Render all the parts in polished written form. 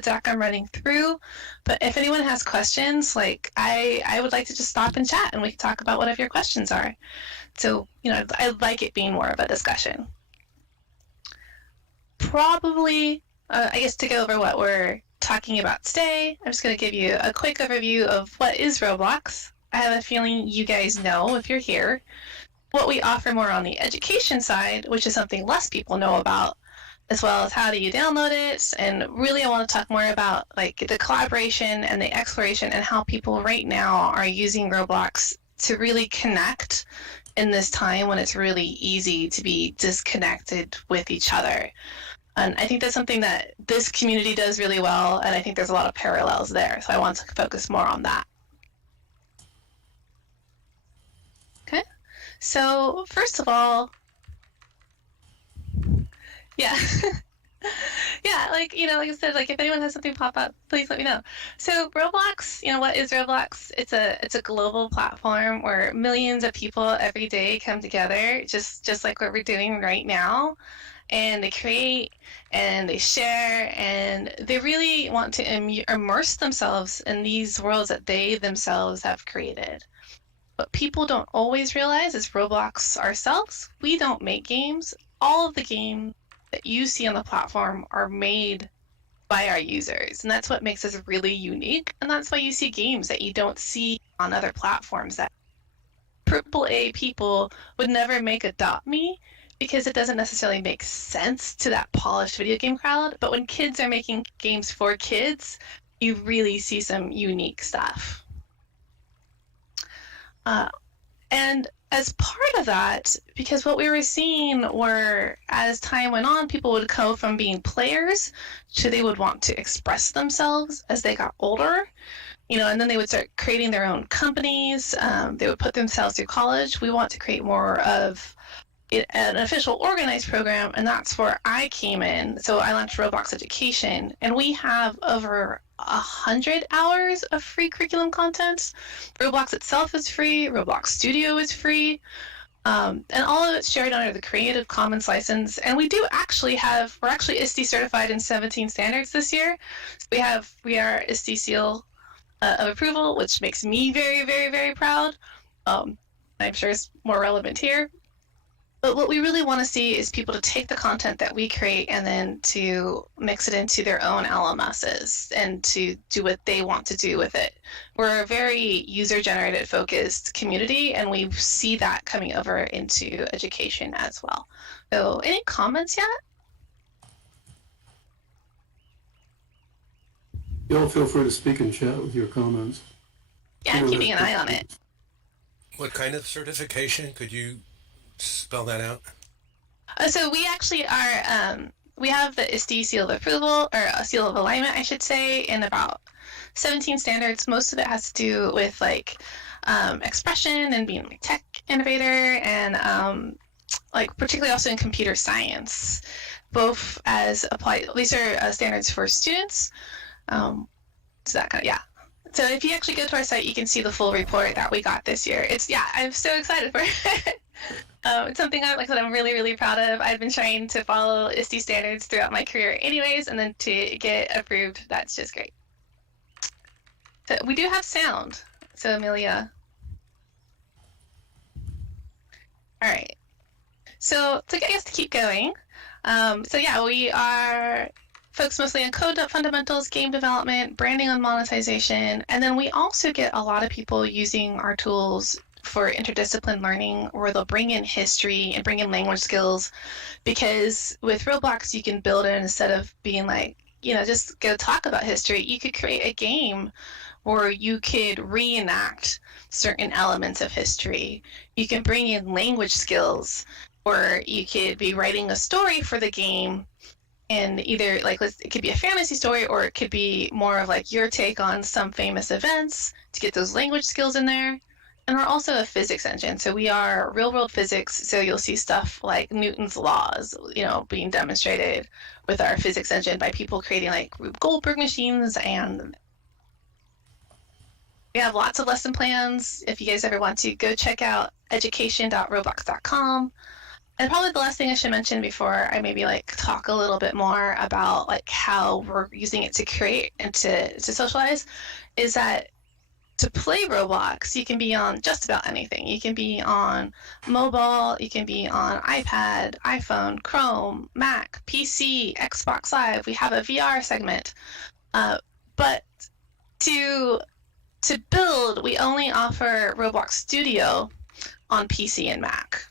deck I'm running through, but if anyone has questions, like I would like to just stop and chat and we can talk about whatever your questions are. So, I like it being more of a discussion. Probably, I guess to go over what we're talking about today, I'm just going to give you a quick overview of what is Roblox. I have a feeling you guys know if you're here. What we offer more on the education side, which is something less people know about, as well as how do you download it. And really I want to talk more about like the collaboration and the exploration and how people right now are using Roblox to really connect in this time when it's really easy to be disconnected with each other. And I think that's something that this community does really well, and I think there's a lot of parallels there. So I want to focus more on that. Okay, so first of all, yeah. Yeah, like I said, like if anyone has something pop up, please let me know. So Roblox, what is Roblox? It's a global platform where millions of people every day come together, just like what we're doing right now, and they create and they share and they really want to immerse themselves in these worlds that they themselves have created. What people don't always realize is Roblox ourselves, we don't make games. All of the games that you see on the platform are made by our users, and that's what makes us really unique, and that's why you see games that you don't see on other platforms that AAA people would never make Adopt Me because it doesn't necessarily make sense to that polished video game crowd. But when kids are making games for kids, you really see some unique stuff. And as part of that, because what we were seeing were, as time went on, people would go from being players to they would want to express themselves as they got older, and then they would start creating their own companies. They would put themselves through college. We want to create more of an official organized program, and that's where I came in. So I launched Roblox Education, and we have over 100 hours of free curriculum content. Roblox itself is free. Roblox Studio is free. And all of it's shared under the Creative Commons license. And we do actually we're actually Iste certified in 17 standards this year. So we are Iste seal of approval, which makes me very, very, very proud. I'm sure it's more relevant here. But what we really want to see is people to take the content that we create and then to mix it into their own LMSs and to do what they want to do with it. We're a very user-generated focused community, and we see that coming over into education as well. So any comments yet? Y'all feel free to speak in chat with your comments. Yeah, I'm keeping an eye on it. What kind of certification? Could you spell that out? So we actually are, we have the Iste seal of approval, or a seal of alignment, I should say, in about 17 standards. Most of it has to do with like expression and being a tech innovator, and like particularly also in computer science, both as applied. These are standards for students. So that kind of, yeah. So if you actually go to our site, you can see the full report that we got this year. I'm so excited for it. It's something I'm really, really proud of. I've been trying to follow Iste standards throughout my career anyways, and then to get approved, that's just great. So we do have sound. So Amelia. All right. So I guess to keep going. So yeah, we are focused mostly on code fundamentals, game development, branding and monetization, and then we also get a lot of people using our tools for interdiscipline learning, where they'll bring in history and bring in language skills, because with Roblox you can build it instead of being like, just go talk about history. You could create a game where you could reenact certain elements of history. You can bring in language skills, or you could be writing a story for the game, and either it could be a fantasy story, or it could be more of like your take on some famous events to get those language skills in there. And we're also a physics engine, so we are real-world physics. So you'll see stuff like Newton's laws, being demonstrated with our physics engine by people creating like Rube Goldberg machines, and we have lots of lesson plans. If you guys ever want to, go check out education.roblox.com. And probably the last thing I should mention before I maybe like talk a little bit more about like how we're using it to create and to socialize is that to play Roblox, you can be on just about anything. You can be on mobile, you can be on iPad, iPhone, Chrome, Mac, PC, Xbox Live. We have a VR segment. But to build, we only offer Roblox Studio on PC and Mac.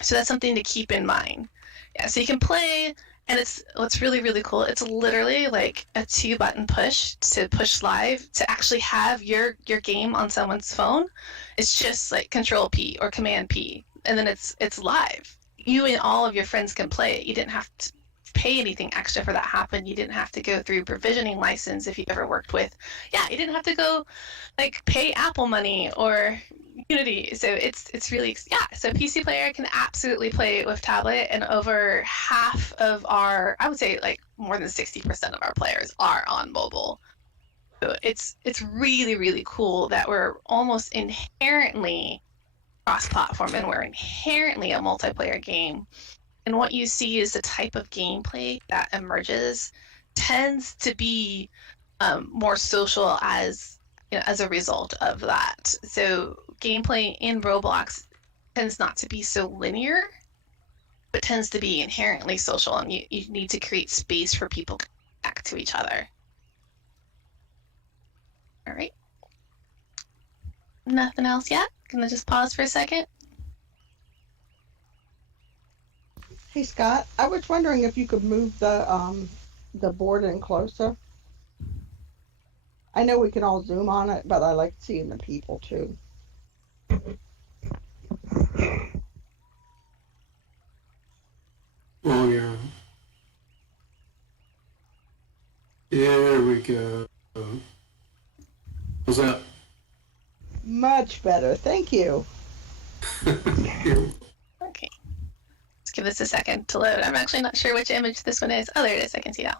So that's something to keep in mind. Yeah, so you can play, and it's what's really, really cool. It's literally like a 2-button push to push live to actually have your game on someone's phone. It's just like Control P or Command P, and then it's live. You and all of your friends can play it. You didn't have to pay anything extra for that to happen. You didn't have to go through provisioning license if you've ever worked with. Yeah, you didn't have to go like pay Apple money or Unity. So it's really, yeah. So PC player can absolutely play with tablet, and over half of our, I would say like more than 60% of our players are on mobile. So it's really, really cool that we're almost inherently cross-platform and we're inherently a multiplayer game. And what you see is the type of gameplay that emerges tends to be more social as as a result of that. So gameplay in Roblox tends not to be so linear, but tends to be inherently social, and you need to create space for people to connect to each other. All right. Nothing else yet? Gonna just pause for a second. Hey Scott, I was wondering if you could move the board in closer. I know we can all zoom on it, but I like seeing the people too. Oh, yeah. There we go. How's that? Much better, thank you. Okay. Let's give this a second to load. I'm actually not sure which image this one is. Oh, there it is. I can see now.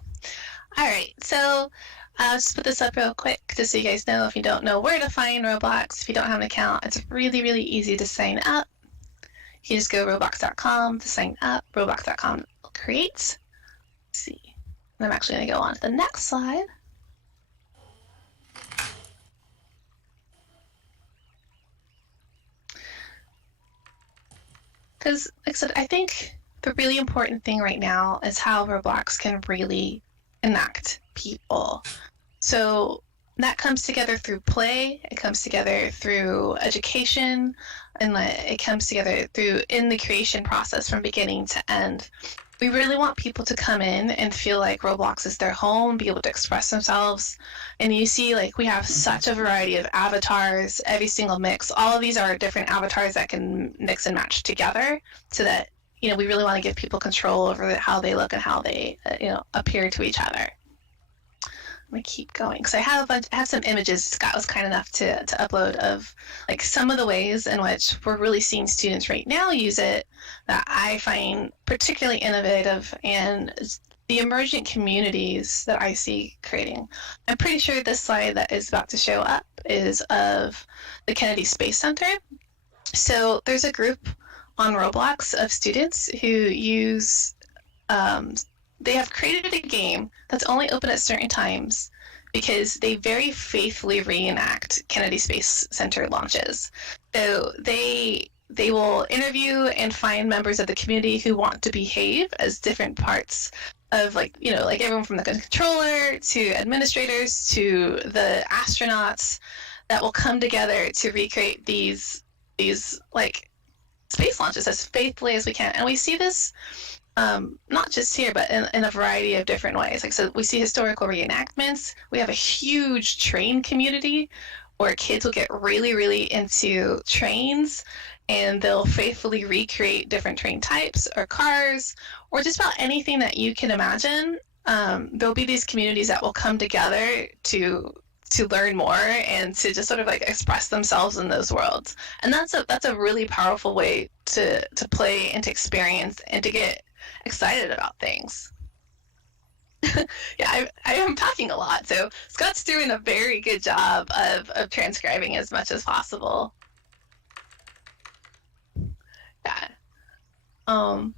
All right. So I'll just put this up real quick just so you guys know if you don't know where to find Roblox. If you don't have an account, it's really, really easy to sign up. You just go roblox.com to sign up. Roblox.com creates. Let's see. And I'm actually going to go on to the next slide. Because, like I said, I think the really important thing right now is how Roblox can really connect people. So that comes together through play, it comes together through education, and it comes together through in the creation process from beginning to end. We really want people to come in and feel like Roblox is their home, be able to express themselves. And you see, like, we have such a variety of avatars, every single mix. All of these are different avatars that can mix and match together so that, we really want to give people control over how they look and how they, appear to each other. I'm gonna keep going because I have some images Scott was kind enough to upload of like some of the ways in which we're really seeing students right now use it that I find particularly innovative, and the emergent communities that I see creating. I'm pretty sure this slide that is about to show up is of the Kennedy Space Center. So there's a group on Roblox of students who use they have created a game that's only open at certain times because they very faithfully reenact Kennedy Space Center launches. So they will interview and find members of the community who want to behave as different parts of like everyone from the controller to administrators to the astronauts that will come together to recreate these like space launches as faithfully as we can. And we see this not just here, but in a variety of different ways. Like, so we see historical reenactments. We have a huge train community where kids will get really, really into trains, and they'll faithfully recreate different train types or cars or just about anything that you can imagine. There'll be these communities that will come together to learn more and to just sort of like express themselves in those worlds. And that's a really powerful way to play and to experience and to get excited about things. Yeah, I am talking a lot, so Scott's doing a very good job of transcribing as much as possible. Yeah. Um,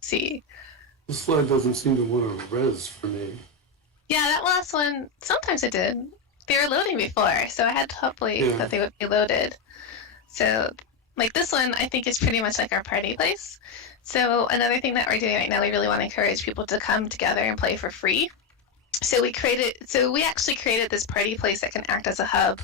see. The slide doesn't seem to want to res for me. Yeah, that last one, sometimes it did. They were loading before, so I had hopefully that they would be loaded. So, like this one, I think is pretty much like our party place. So another thing that we're doing right now, we really want to encourage people to come together and play for free. So we actually created this party place that can act as a hub,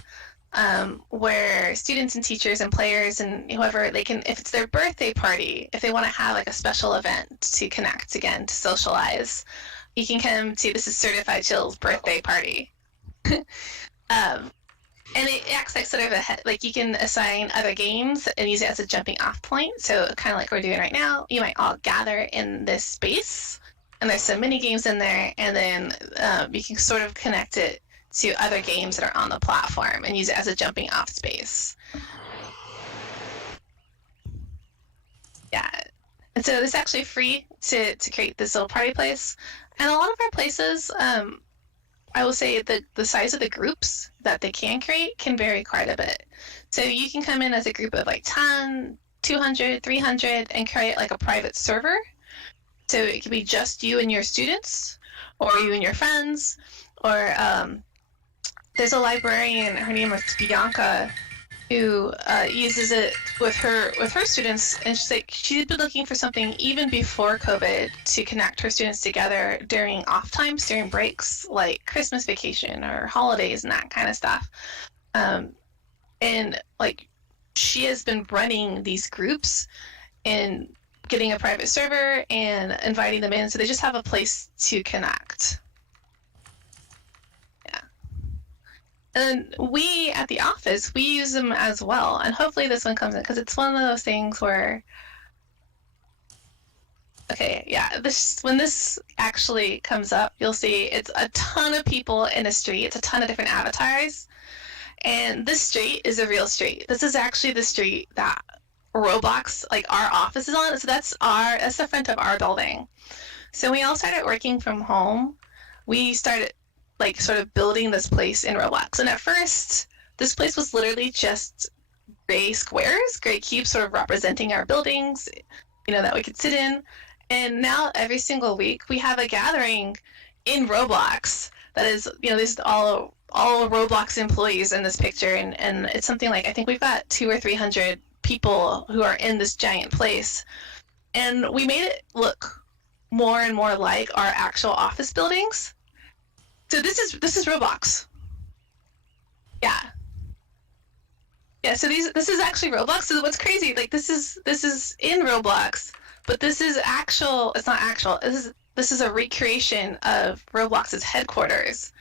where students and teachers and players and whoever, they can, if it's their birthday party, if they want to have like a special event to connect again, to socialize, you can come to, this is Certified Chill's birthday party. And it acts like sort of like you can assign other games and use it as a jumping off point. So kind of like we're doing right now, you might all gather in this space, and there's some mini games in there, and then you can sort of connect it to other games that are on the platform and use it as a jumping off space. Yeah. And so it's actually free to create this little party place. And a lot of our places, I will say the size of the groups that they can create can vary quite a bit. So you can come in as a group of like 10, 200, 300 and create like a private server. So it could be just you and your students, or you and your friends, or there's a librarian, her name is Bianca, who uses it with her students, and she's been looking for something even before COVID to connect her students together during off times, during breaks like Christmas vacation or holidays and that kind of stuff. And like she has been running these groups and getting a private server and inviting them in, so they just have a place to connect. And we at the office, we use them as well. And hopefully this one comes in, because it's one of those things where, okay, yeah, when this actually comes up, you'll see it's a ton of people in a street. It's a ton of different avatars. And this street is a real street. This is actually the street that Roblox, like our office is on. So that's the front of our building. So we all started working from home. We started like sort of building this place in Roblox. And at first, this place was literally just gray squares, gray cubes sort of representing our buildings, that we could sit in. And now every single week we have a gathering in Roblox that is, there's all Roblox employees in this picture. And it's something like, I think we've got 200 or 300 people who are in this giant place. And we made it look more and more like our actual office buildings. So this is Roblox. Yeah. So this is actually Roblox. So what's crazy, like this is in Roblox, but this is actual. It's not actual. This is a recreation of Roblox's headquarters.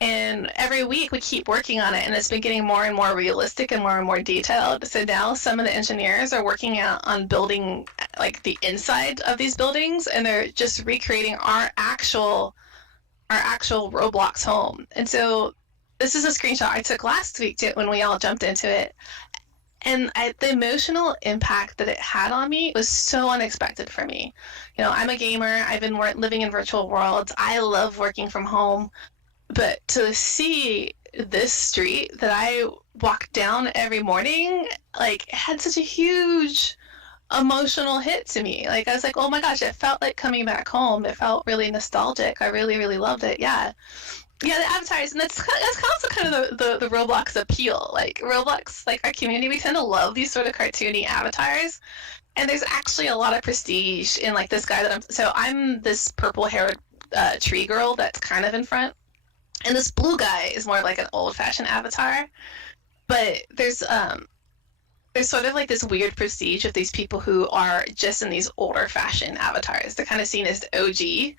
And every week we keep working on it, and it's been getting more and more realistic and more detailed. So now some of the engineers are working out on building like the inside of these buildings, and they're just recreating our actual Roblox home. And so this is a screenshot I took last week when we all jumped into it. And the emotional impact that it had on me was so unexpected for me. I'm a gamer. I've been living in virtual worlds. I love working from home. But to see this street that I walk down every morning, like, it had such a huge emotional hit to me. Like, I was like, oh my gosh, it felt like coming back home. It felt really nostalgic. I really, really loved it. Yeah, the avatars, and that's also kind of the Roblox appeal. Like Roblox, like our community, we tend to love these sort of cartoony avatars, and there's actually a lot of prestige in like this guy that I'm this purple-haired tree girl that's kind of in front, and this blue guy is more like an old-fashioned avatar. But there's sort of like this weird prestige of these people who are just in these older-fashioned avatars. They're kind of seen as the OG.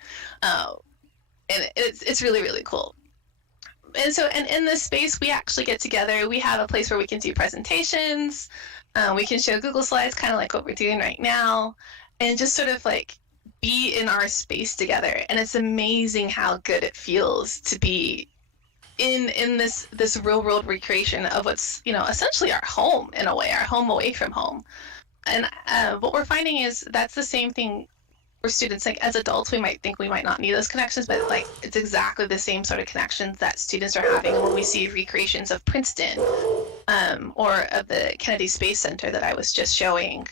And it's really, really cool. And so, and in this space, we actually get together. We have a place where we can do presentations. We can show Google Slides, kind of like what we're doing right now, and just sort of like be in our space together. And it's amazing how good it feels to be in this real world recreation of what's, essentially our home in a way, our home away from home. And what we're finding is that's the same thing for students, like as adults, we might think we might not need those connections, but like it's exactly the same sort of connections that students are having when we see recreations of Princeton, or of the Kennedy Space Center that I was just showing,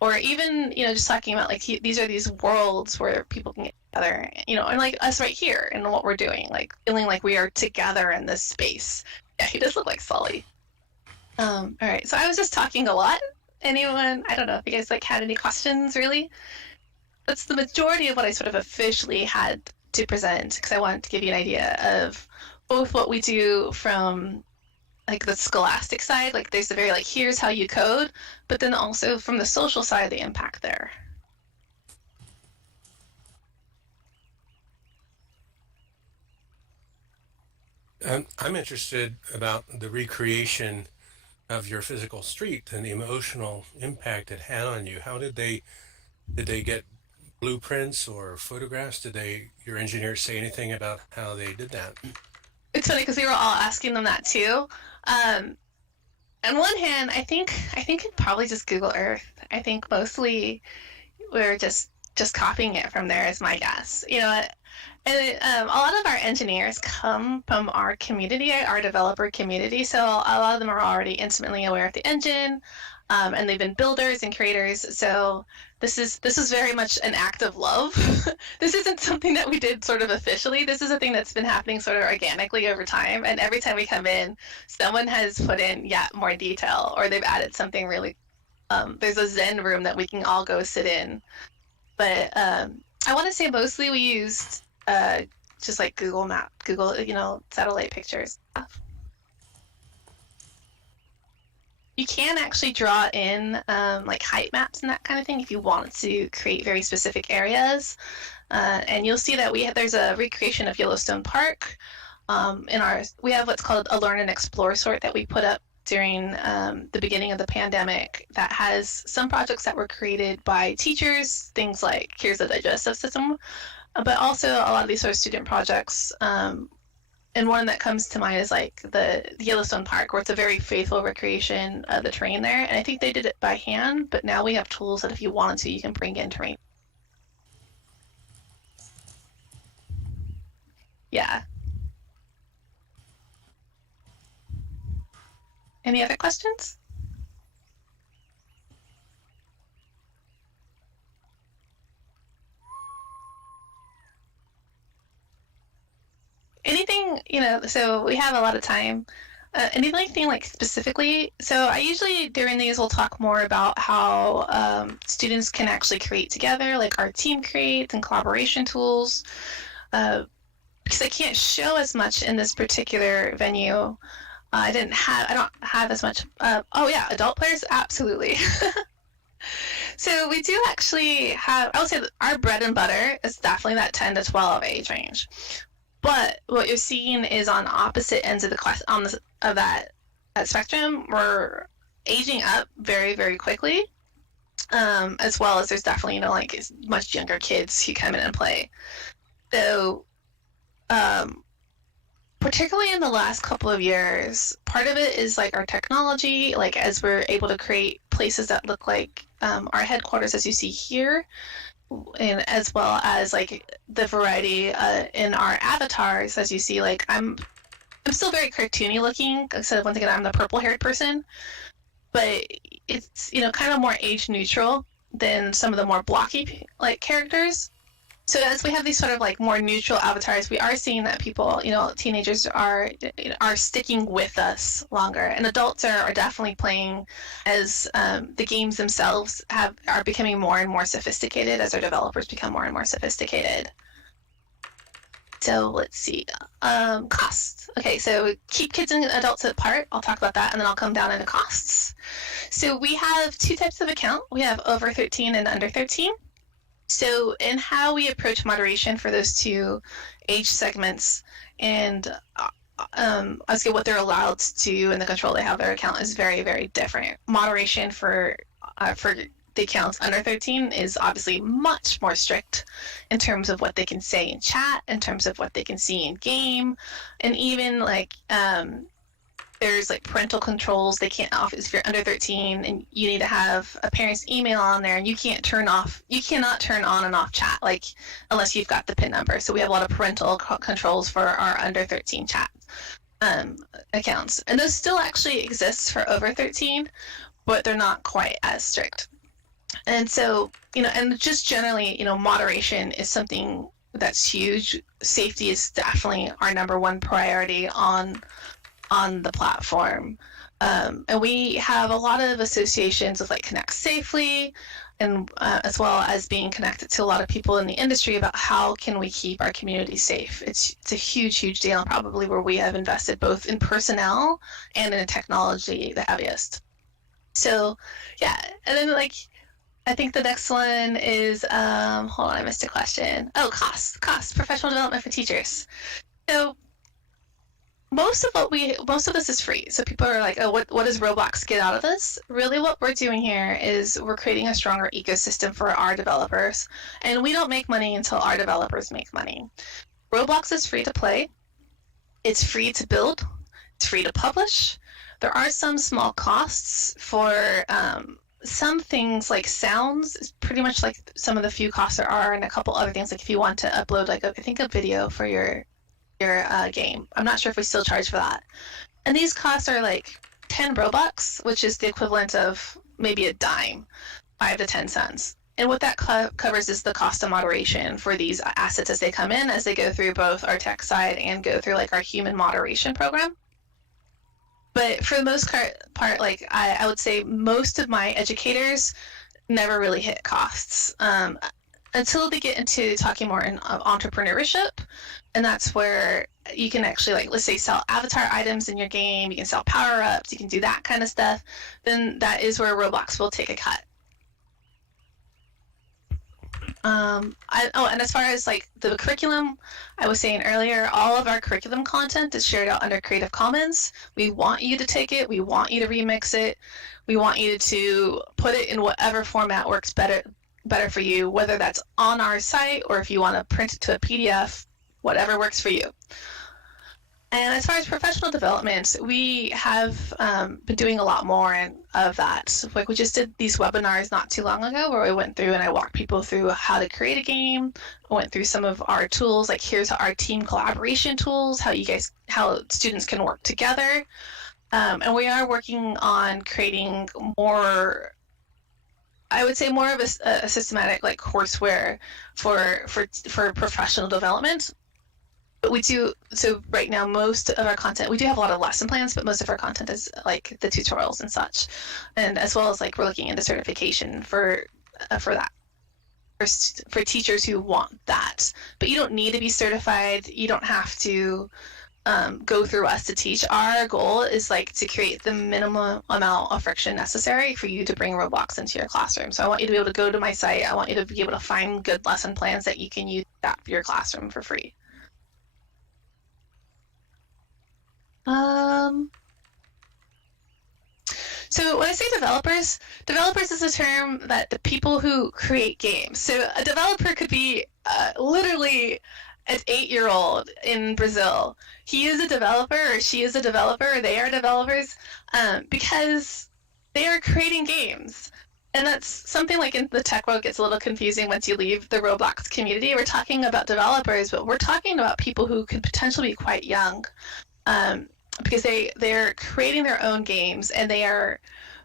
or even just talking about like these are these worlds where people can get together, and like us right here and what we're doing, like feeling like we are together in this space. Yeah, he does look like Sully. All right, so I was just talking a lot. Anyone? I don't know if you guys like had any questions. Really, that's the majority of what I sort of officially had to present, because I wanted to give you an idea of both what we do from like the scholastic side, like there's the very like here's how you code, but then also from the social side, the impact there. I'm interested about the recreation of your physical street and the emotional impact it had on you. How did they get blueprints or photographs? Did your engineers say anything about how they did that? It's funny because we were all asking them that too. On one hand, I think it'd probably just Google Earth. I think mostly we're just copying it from there is my guess. And a lot of our engineers come from our community, our developer community, so a lot of them are already intimately aware of the engine, and they've been builders and creators. So this is very much an act of love. This isn't something that we did sort of officially. This is a thing that's been happening sort of organically over time. And every time we come in, someone has put in yet more detail, or they've added something really. There's a Zen room that we can all go sit in. But I want to say mostly we used just like Google satellite pictures. You can actually draw in like height maps and that kind of thing if you wanted to create very specific areas. And you'll see that there's a recreation of Yellowstone Park. We have what's called a Learn and Explore sort that we put up during the beginning of the pandemic that has some projects that were created by teachers, things like here's a digestive system, but also a lot of these sort of student projects. And one that comes to mind is like the Yellowstone Park, where it's a very faithful recreation of the terrain there. And I think they did it by hand, but now we have tools that if you wanted to, you can bring in terrain. Yeah. Any other questions? Anything, so we have a lot of time. Anything like specifically? So I usually during these will talk more about how students can actually create together, like our team creates and collaboration tools. Because I can't show as much in this particular venue. I don't have as much. Oh yeah, adult players, absolutely. So we do actually have. I would say that our bread and butter is definitely that 10 to 12 age range. But what you're seeing is on opposite ends of the class of that spectrum, we're aging up very, very quickly. As well as there's definitely like much younger kids who come in and play. So, particularly in the last couple of years, part of it is like our technology, like as we're able to create places that look like our headquarters, as you see here, and as well as like the variety in our avatars, as you see. Like I'm still very cartoony looking. So once again, I'm the purple-haired person, but it's kind of more age neutral than some of the more blocky like characters. So as we have these sort of like more neutral avatars, we are seeing that people, teenagers are sticking with us longer, and adults are definitely playing as the games themselves are becoming more and more sophisticated as our developers become more and more sophisticated. So let's see, costs. Okay, so keep kids and adults apart. I'll talk about that, and then I'll come down into costs. So we have two types of account. We have over 13 and under 13. So in how we approach moderation for those two age segments, and I say what they're allowed to do and the control they have their account is very, very different. Moderation for the accounts under 13 is obviously much more strict in terms of what they can say in chat, in terms of what they can see in game, and even like there's like parental controls. They can't off if you're under 13 and you need to have a parent's email on there, and you cannot turn on and off chat like unless you've got the PIN number. So we have a lot of parental controls for our under 13 chat accounts, and those still actually exist for over 13, but they're not quite as strict. And so, and just generally, moderation is something that's huge. Safety is definitely our number one priority on the platform. And we have a lot of associations with like Connect Safely, and as well as being connected to a lot of people in the industry about how can we keep our community safe. It's a huge deal, and probably where we have invested both in personnel and in technology the heaviest. So yeah, and then like I think the next one is hold on, I missed a question. Oh, cost, professional development for teachers. So most of this is free. So people are like, oh, what does Roblox get out of this? Really what we're doing here is we're creating a stronger ecosystem for our developers, and we don't make money until our developers make money. Roblox is free to play. It's free to build. It's free to publish. There are some small costs for some things like sounds is pretty much like some of the few costs there are, and a couple other things like if you want to upload like I think a video for your game. I'm not sure if we still charge for that. And these costs are like 10 Robux, which is the equivalent of maybe a dime, 5 to 10 cents. And what that covers is the cost of moderation for these assets as they come in, as they go through both our tech side and go through like our human moderation program. But for the most part, like I would say most of my educators never really hit costs until they get into talking more in entrepreneurship. And that's where you can actually, like, let's say, sell avatar items in your game. You can sell power-ups. You can do that kind of stuff. Then that is where Roblox will take a cut. And as far as like the curriculum, I was saying earlier, all of our curriculum content is shared out under Creative Commons. We want you to take it. We want you to remix it. We want you to put it in whatever format works better for you, whether that's on our site or if you want to print it to a PDF, whatever works for you. And as far as professional development, we have been doing a lot more of that. Like we just did these webinars not too long ago where we went through and I walked people through how to create a game. I went through some of our tools, like here's our team collaboration tools, how students can work together. And we are working on creating more, I would say more of a systematic like courseware for professional development. But we do, so right now most of our content, we do have a lot of lesson plans, but most of our content is like the tutorials and such. And as well as like we're looking into certification for that, for teachers who want that. But you don't need to be certified. You don't have to go through us to teach. Our goal is like to create the minimum amount of friction necessary for you to bring Roblox into your classroom. So I want you to be able to go to my site. I want you to be able to find good lesson plans that you can use for your classroom for free. So when I say developers is a term that the people who create games. So a developer could be literally an 8-year-old in Brazil. He is a developer, or she is a developer, or they are developers, because they are creating games. And that's something like in the tech world gets a little confusing once you leave the Roblox community. We're talking about developers, but we're talking about people who could potentially be quite young. Because they're creating their own games, and they are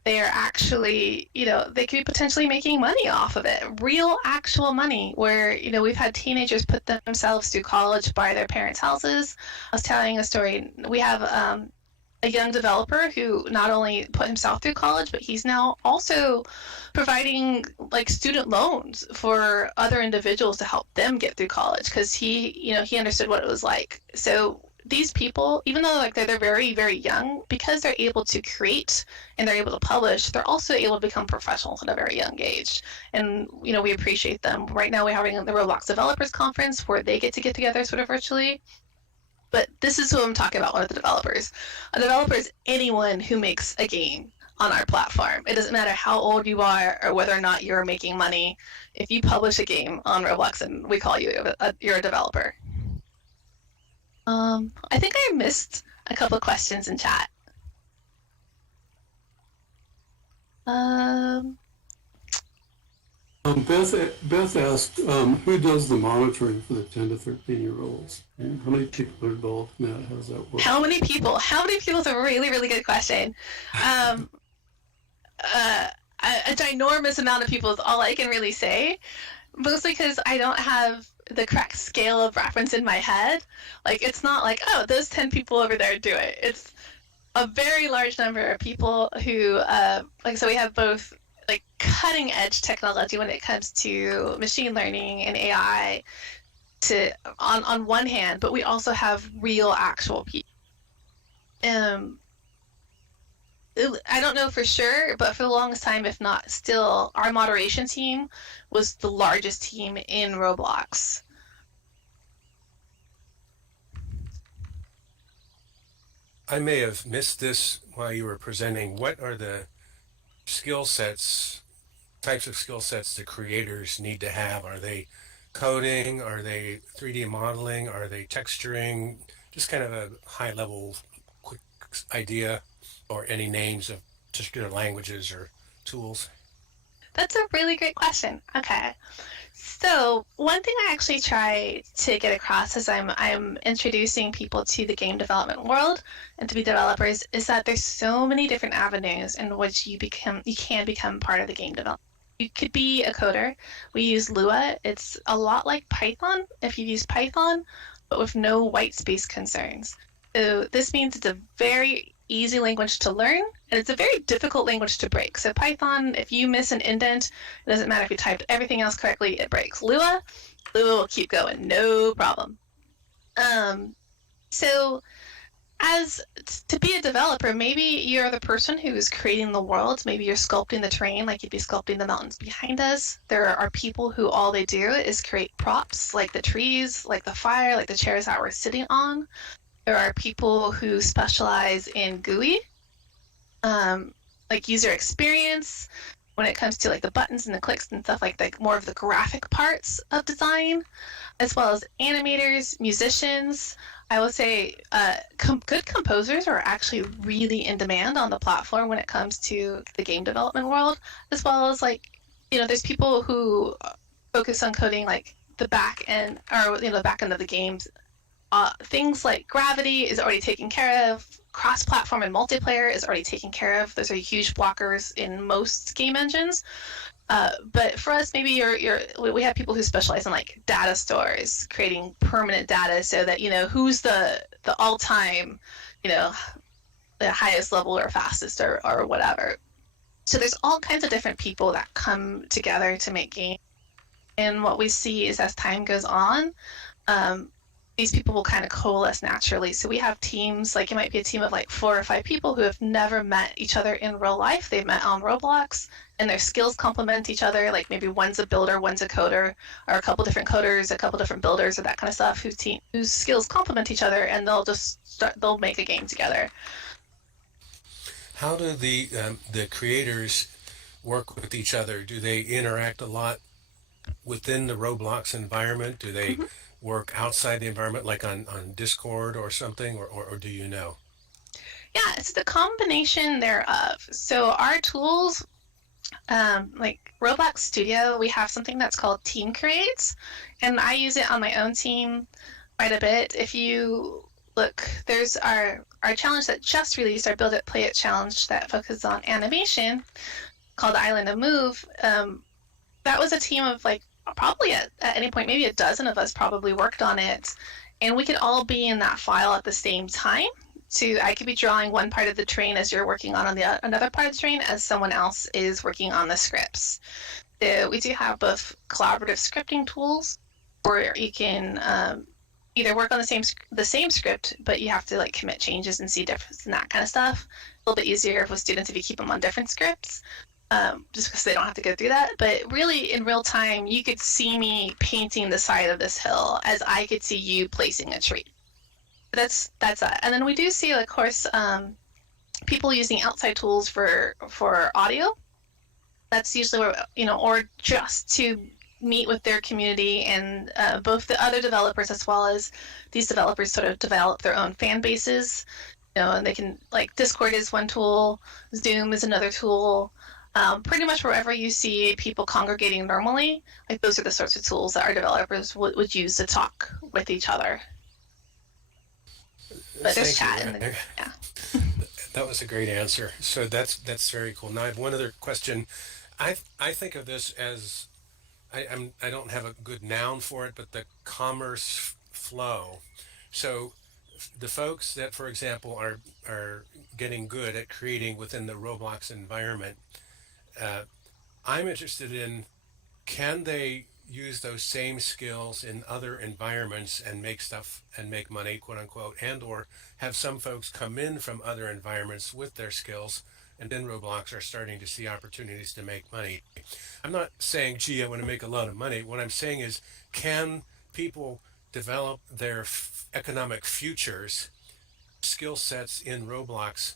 actually, they could be potentially making money off of it, real actual money, where, we've had teenagers put themselves through college, buy their parents' houses. I was telling a story. We have a young developer who not only put himself through college, but he's now also providing like student loans for other individuals to help them get through college, because he understood what it was like. So these people, even though like they're very, very young, because they're able to create and they're able to publish, they're also able to become professionals at a very young age. And, we appreciate them. Right now we're having the Roblox Developers Conference where they get together sort of virtually. But this is who I'm talking about, one of the developers. A developer is anyone who makes a game on our platform. It doesn't matter how old you are or whether or not you're making money. If you publish a game on Roblox, and we call you, you're a developer. I think I missed a couple of questions in chat. Um, Beth asked, who does the monitoring for the 10 to 13-year-olds? And how many people are involved in that? How does that work? how many people? How many people is a really, really good question. Um, uh, a ginormous amount of people is all I can really say. Mostly because I don't have the correct scale of reference in my head. Like, it's not like, oh, those 10 people over there do it. It's a very large number of people who, so we have both like cutting edge technology when it comes to machine learning and AI on one hand, but we also have real actual people. I don't know for sure, but for the longest time, if not still, our moderation team was the largest team in Roblox. I may have missed this while you were presenting. What are the skill sets, types of skill sets the creators need to have? Are they coding? Are they 3D modeling? Are they texturing? Just kind of a high level, quick idea, or any names of particular languages or tools? That's a really great question. Okay. So one thing I actually try to get across as I'm introducing people to the game development world and to be developers is that there's so many different avenues in which you can become part of the game development. You could be a coder. We use Lua. It's a lot like Python if you use Python, but with no white space concerns. So this means it's a very easy language to learn, and it's a very difficult language to break. So Python, if you miss an indent, it doesn't matter if you typed everything else correctly, it breaks. Lua will keep going, no problem. So as to be a developer, maybe you're the person who is creating the world. Maybe you're sculpting the terrain, like you'd be sculpting the mountains behind us. There are people who all they do is create props, like the trees, like the fire, like the chairs that we're sitting on. There are people who specialize in GUI, like user experience, when it comes to like the buttons and the clicks and stuff like more of the graphic parts of design, as well as animators, musicians. I would say good composers are actually really in demand on the platform when it comes to the game development world, as well as there's people who focus on coding like the back end or the back end of the games. Things like gravity is already taken care of. Cross-platform and multiplayer is already taken care of. Those are huge blockers in most game engines. But for us, maybe we have people who specialize in like data stores, creating permanent data so that who's the all-time, the highest level or fastest or whatever. So there's all kinds of different people that come together to make games. And what we see is as time goes on, these people will kind of coalesce naturally. So we have teams, like it might be a team of like 4 or 5 people who have never met each other in real life. They've met on Roblox, and their skills complement each other. Like maybe one's a builder, one's a coder, or a couple different coders, a couple different builders, or that kind of stuff, whose skills complement each other, and they'll make a game together. How do the creators work with each other? Do they interact a lot within the Roblox environment? Do they work outside the environment, like on Discord or something, or do you know? Yeah, it's the combination thereof. So our tools, like Roblox Studio, we have something that's called Team Creates, and I use it on my own team quite a bit. If you look, there's our challenge that just released, our Build It, Play It challenge that focuses on animation called Island of Move. That was a team of like probably at any point, maybe a dozen of us probably worked on it, and we could all be in that file at the same time. So I could be drawing one part of the train as you're working on the another part of the train as someone else is working on the scripts. So we do have both collaborative scripting tools, or you can either work on the same script, but you have to like commit changes and see difference and that kind of stuff. A little bit easier with students if you keep them on different scripts. Just because they don't have to go through that. But really, in real time, you could see me painting the side of this hill as I could see you placing a tree. That's that. And then we do see, of course, people using outside tools for audio. That's usually where, or just to meet with their community, and both the other developers as well as these developers sort of develop their own fan bases. And they can, like, Discord is one tool, Zoom is another tool. Pretty much wherever you see people congregating normally, like those are the sorts of tools that our developers would use to talk with each other. But there's Thank you. chat, and yeah. That was a great answer. So that's very cool. Now I have one other question. I think of this as I don't have a good noun for it, but the commerce flow. So the folks that, for example, are getting good at creating within the Roblox environment, uh, I'm interested in, can they use those same skills in other environments and make stuff and make money, quote unquote, and or have some folks come in from other environments with their skills and then Roblox are starting to see opportunities to make money. I'm not saying, gee, I want to make a lot of money. What I'm saying is, can people develop their economic futures, skill sets in Roblox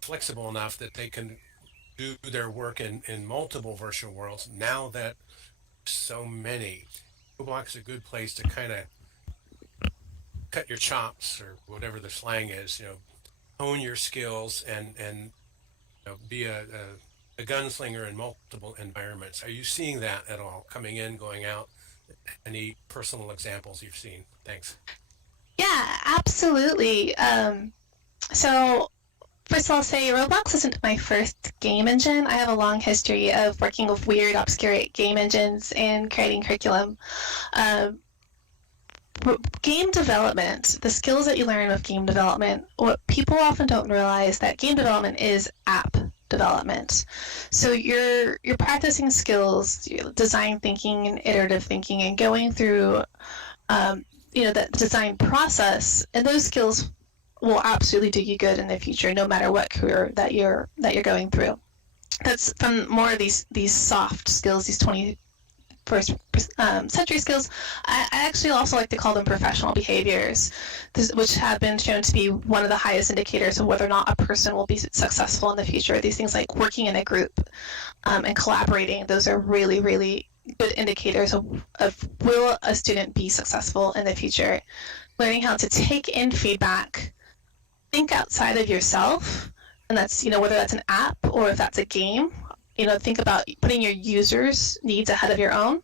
flexible enough that they can do their work in multiple virtual worlds now that so many? Roblox is a good place to kind of cut your chops or whatever the slang is, hone your skills and be a gunslinger in multiple environments. Are you seeing that at all, coming in, going out? Any personal examples you've seen? Thanks. Yeah, absolutely. So first of all, I'll say Roblox isn't my first game engine. I have a long history of working with weird, obscure game engines and creating curriculum. Game development, the skills that you learn with game development, what people often don't realize that game development is app development. So you're practicing skills, design thinking and iterative thinking, and going through the design process, and those skills will absolutely do you good in the future, no matter what career that you're going through. That's from more of these soft skills, these 21st century skills. I actually also like to call them professional behaviors, which have been shown to be one of the highest indicators of whether or not a person will be successful in the future. These things like working in a group and collaborating, those are really, really good indicators of will a student be successful in the future. Learning how to take in feedback, think outside of yourself, and that's, whether that's an app or if that's a game, think about putting your users' needs ahead of your own,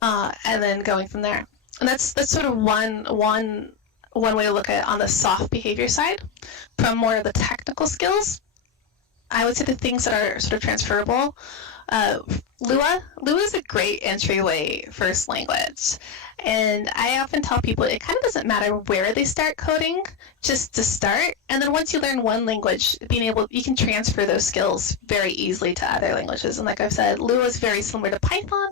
and then going from there. And that's sort of one way to look at it on the soft behavior side. From more of the technical skills, I would say the things that are sort of transferable. Lua is a great entryway first language. And I often tell people it kind of doesn't matter where they start coding, just to start. And then once you learn one language, you can transfer those skills very easily to other languages. And like I've said, Lua is very similar to Python.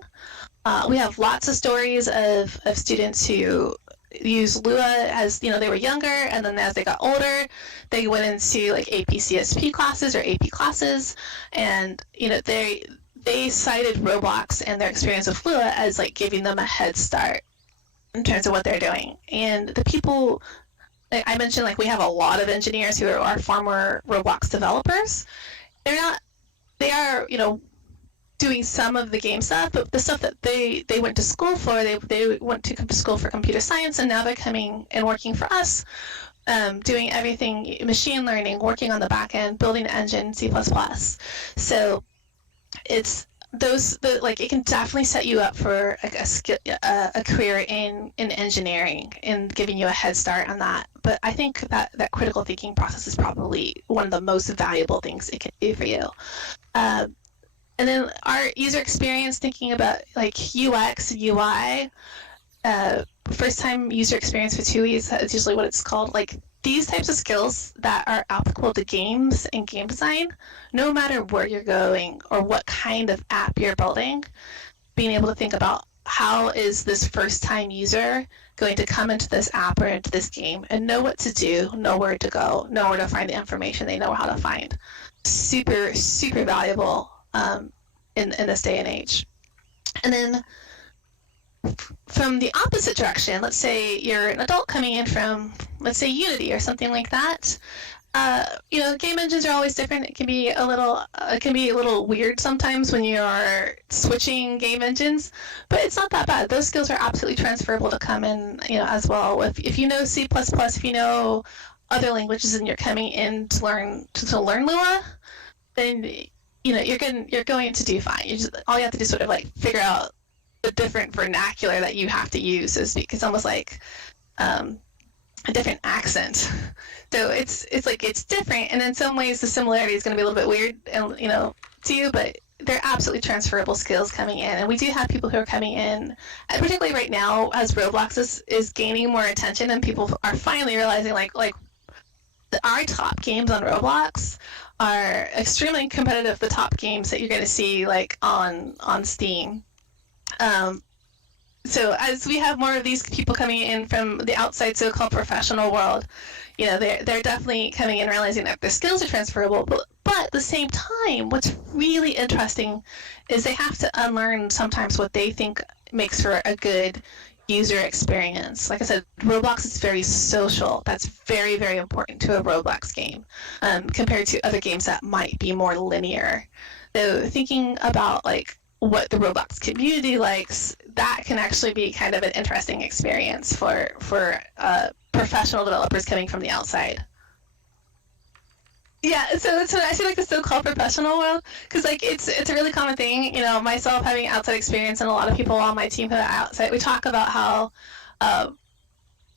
We have lots of stories of students who use Lua as they were younger, and then as they got older, they went into like AP/CSP classes or AP classes, and they cited Roblox and their experience with Lua as like giving them a head start in terms of what they're doing. And the people I mentioned, like, we have a lot of engineers who are former Roblox developers. They are doing some of the game stuff, but the stuff that they went to school for, they went to school for computer science, and now they're coming and working for us, doing everything machine learning, working on the back end, building the engine, C++. So it's it can definitely set you up for a career in engineering and giving you a head start on that. But I think that critical thinking process is probably one of the most valuable things it can do for you. And then our user experience, thinking about like UX, UI, first time user experience for TUIs is usually what it's called. Like these types of skills that are applicable to games and game design, no matter where you're going or what kind of app you're building, being able to think about how is this first time user going to come into this app or into this game and know what to do, know where to go, know where to find the information they know how to find. Super, super valuable in this day and age. And then from the opposite direction, let's say you're an adult coming in from, let's say, Unity or something like that. Game engines are always different. It can be a little weird sometimes when you are switching game engines, but it's not that bad. Those skills are absolutely transferable to come in, as well. If you know C++, if you know other languages, and you're coming in to learn Lua, then you're going to do fine. All you have to do is sort of like figure out the different vernacular that you have to use, so to speak. It's almost like a different accent. So it's like it's different, and in some ways the similarity is going to be a little bit weird, and to you, but they're absolutely transferable skills coming in. And we do have people who are coming in, and particularly right now as Roblox is gaining more attention, and people are finally realizing like our top games on Roblox are extremely competitive. The top games that you're going to see like on Steam. So as we have more of these people coming in from the outside so-called professional world, they're definitely coming in realizing that their skills are transferable. But at the same time, what's really interesting is they have to unlearn sometimes what they think makes for a good user experience. Like I said, Roblox is very social. That's very, very important to a Roblox game compared to other games that might be more linear. So thinking about like what the Roblox community likes, that can actually be kind of an interesting experience for professional developers coming from the outside. Yeah, so that's what I feel like the so-called professional world, because like it's a really common thing. Myself having outside experience and a lot of people on my team who are outside, we talk about how,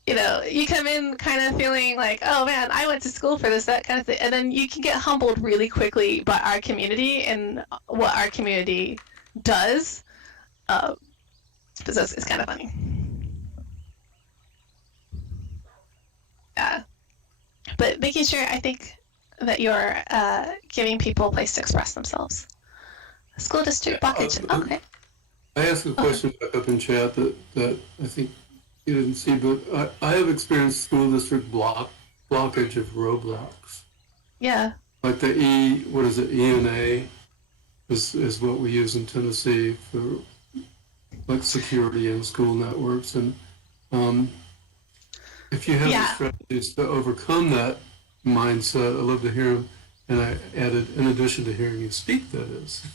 you come in kind of feeling like, oh man, I went to school for this, that kind of thing, and then you can get humbled really quickly by our community and what our community does. So it's kind of funny. Yeah, but making sure, I think, that you're giving people a place to express themselves. School district blockage. Okay. I asked a question back up in chat that I think you didn't see, but I have experienced school district blockage of Roblox. Yeah. Like the ENA is what we use in Tennessee for like security and school networks. And if you have strategies to overcome that mindset, I'd love to hear them. And I added, in addition to hearing you speak, that is.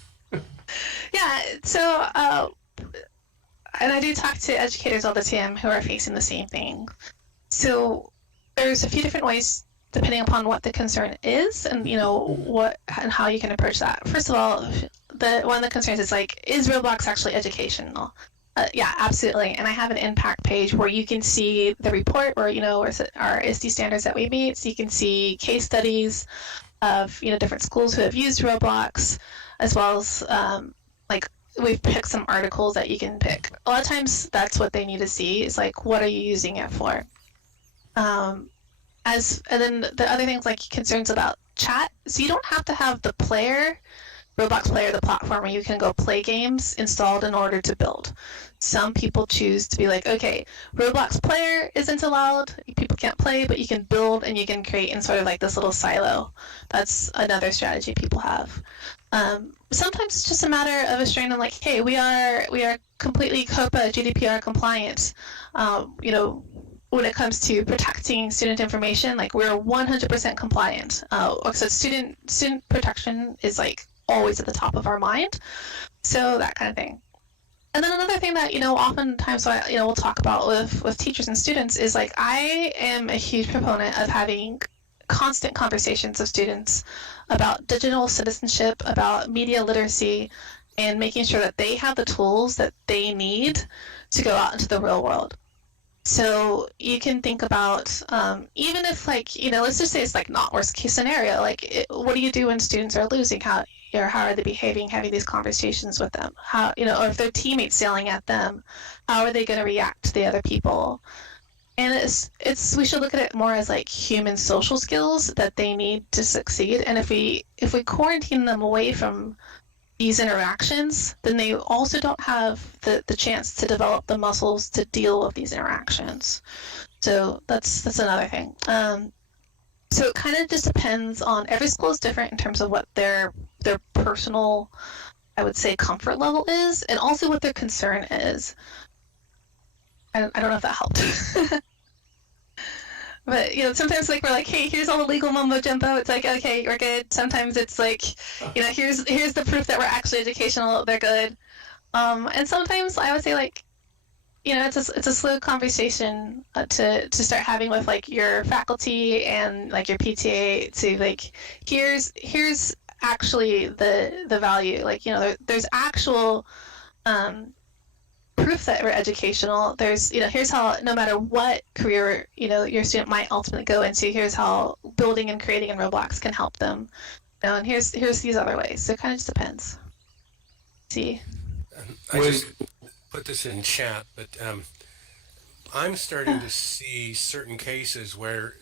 Yeah, so, and I do talk to educators all the time who are facing the same thing. So there's a few different ways, depending upon what the concern is and, what and how you can approach that. First of all, one of the concerns is like, is Roblox actually educational? Yeah, absolutely. And I have an impact page where you can see the report where, our Iste standards that we meet. So you can see case studies of, different schools who have used Roblox, as well as, we've picked some articles that you can pick. A lot of times that's what they need to see is like, what are you using it for? And then the other things like concerns about chat. So you don't have to have the Roblox player, the platform where you can go play games installed in order to build. Some people choose to be like, okay, Roblox player isn't allowed, people can't play, but you can build and you can create in sort of like this little silo. That's another strategy people have. Sometimes it's just a matter of a strain of like, hey, we are completely COPA GDPR compliant. When it comes to protecting student information, like we're 100% compliant. So student protection is like always at the top of our mind. So that kind of thing. And then another thing that, oftentimes, we'll talk about with teachers and students is like, I am a huge proponent of having constant conversations with students about digital citizenship, about media literacy, and making sure that they have the tools that they need to go out into the real world. So you can think about, even if like, let's just say it's like not worst case scenario, like what do you do when students are losing? How are they behaving, having these conversations with them? How, or if their teammates yelling at them, how are they going to react to the other people? And we should look at it more as like human social skills that they need to succeed. And if we quarantine them away from these interactions, then they also don't have the chance to develop the muscles to deal with these interactions. So that's another thing. So it kind of just depends on, every school is different in terms of what their personal, I would say, comfort level is, and also what their concern is. I don't know if that helped. But sometimes like we're like, hey, here's all the legal mumbo jumbo. It's like, okay, we're good. Sometimes it's like, here's the proof that we're actually educational. They're good. And sometimes I would say like, it's a slow conversation to start having with like your faculty and like your PTA to like, here's actually the value. Like, there's actual proof that we're educational. There's, here's how, no matter what career, your student might ultimately go into, here's how building and creating in Roblox can help them. And here's these other ways. So it kind of just depends. See? I just put this in chat, but I'm starting to see certain cases where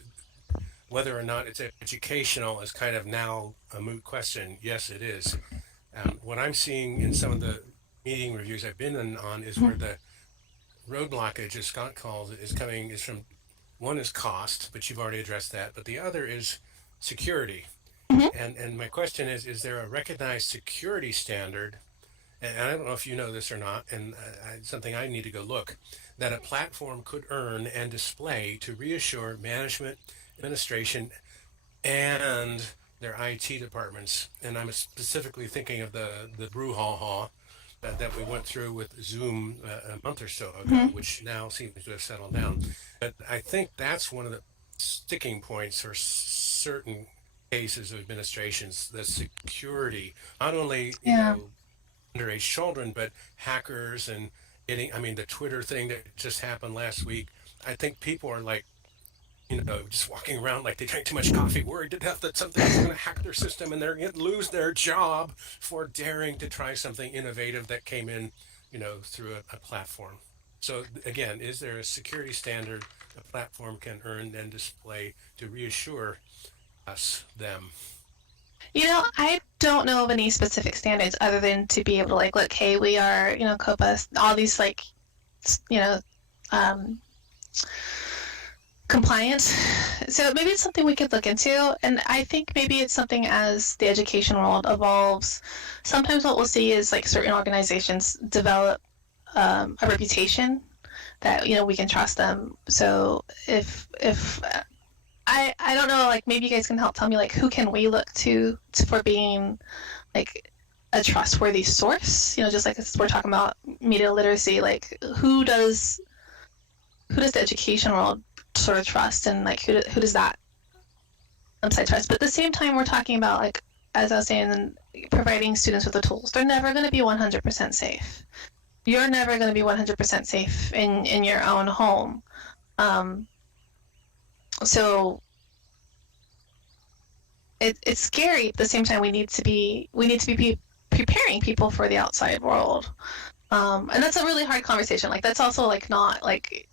whether or not it's educational is kind of now a moot question. Yes, it is. What I'm seeing in some of the meeting reviews I've been on is where the road blockage, as Scott calls it, is from one is cost, but you've already addressed that, but the other is security. Mhm. And my question is there a recognized security standard? And I don't know if you know this or not, and something I need to go look, that a platform could earn and display to reassure management, administration, and their IT departments. And I'm specifically thinking of the brouhaha that we went through with Zoom a month or so ago, which now seems to have settled down. But I think that's one of the sticking points for certain cases of administrations, the security, not only, underage children, but hackers and getting, I mean, the Twitter thing that just happened last week. I think people are like, just walking around like they drank too much coffee, worried to death that something's going to hack their system and they're going to lose their job for daring to try something innovative that came in, through a platform. So again, is there a security standard a platform can earn and display to reassure them? I don't know of any specific standards other than to be able to like, look, hey, we are, COPA, all these like, um, compliant. So maybe it's something we could look into. And I think maybe it's something as the education world evolves. Sometimes what we'll see is like certain organizations develop a reputation that, we can trust them. So if I don't know, like maybe you guys can help tell me like who can we look to for being like a trustworthy source? Just like we're talking about media literacy, like who does the education world sort of trust, and like who does that side trust? But at the same time, we're talking about, like, as I was saying, providing students with the tools. They're never going to be 100% safe. You're never going to be 100% safe in your own home. So it's scary. At the same time, we need to be preparing people for the outside world. And that's a really hard conversation. Like, that's also like not like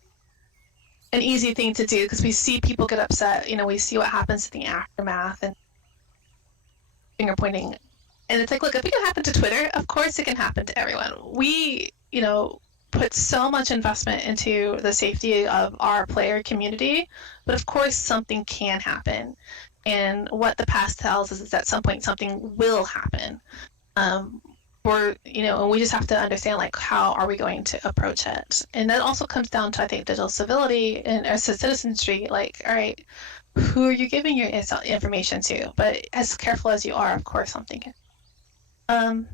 an easy thing to do, because we see people get upset. We see what happens in the aftermath and finger pointing. And it's like, look, if it can happen to Twitter, of course it can happen to everyone. We, put so much investment into the safety of our player community, but of course something can happen. And what the past tells us is at some point something will happen. And we just have to understand, like, how are we going to approach it? And that also comes down to, I think, digital civility and citizenry. Like, all right, who are you giving your information to? But as careful as you are, of course, something can.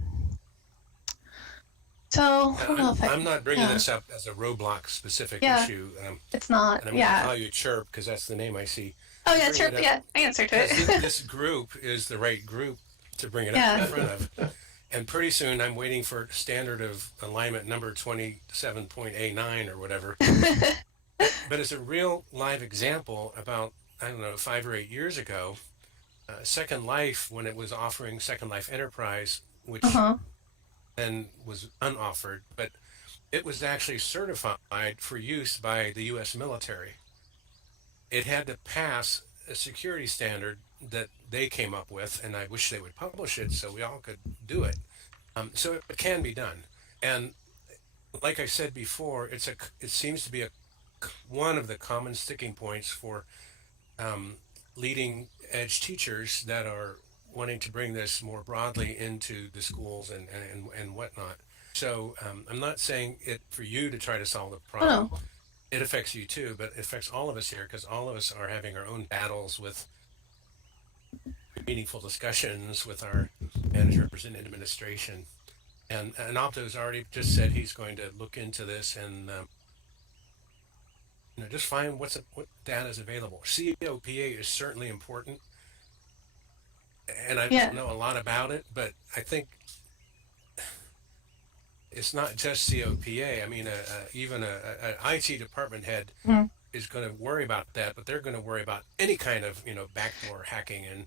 So I don't know if I'm not bringing this up as a Roblox specific issue. It's not. And I'm going to call you Chirp because that's the name I see. Oh yeah, Chirp. Yeah, I answered to it. This group is the right group to bring it up in front of. And pretty soon I'm waiting for standard of alignment number 27.A9 or whatever. But it's a real live example about, I don't know, 5 or 8 years ago, Second Life, when it was offering Second Life Enterprise, which then was unoffered, but it was actually certified for use by the U.S. military. It had to pass a security standard that they came up with, and I wish they would publish it so we all could do it. So it can be done. And like I said before, it seems to be one of the common sticking points for leading edge teachers that are wanting to bring this more broadly into the schools and whatnot. So I'm not saying it for you to try to solve the problem. Oh. It affects you too, but it affects all of us here because all of us are having our own battles with meaningful discussions with our manager represented administration. And Opto's already just said he's going to look into this and just find what data is available. COPA is certainly important. and I Yeah. don't know a lot about it, but I think it's not just COPA. I mean, even a IT department head Mm. is going to worry about that, but they're going to worry about any kind of backdoor hacking, and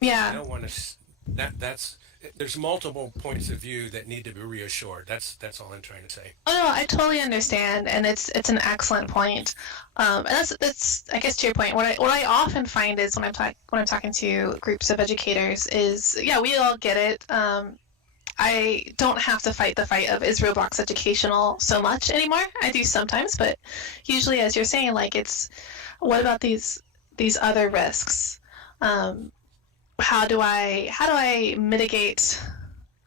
they Yeah. don't want to. That's there's multiple points of view that need to be reassured. That's all I'm trying to say. Oh no, I totally understand, and it's an excellent point. And that's I guess to your point. What I often find is when I'm talking to groups of educators is yeah, we all get it. I don't have to fight the fight of is Roblox educational so much anymore. I do sometimes, but usually, as you're saying, like it's what about these other risks? Um, how do I mitigate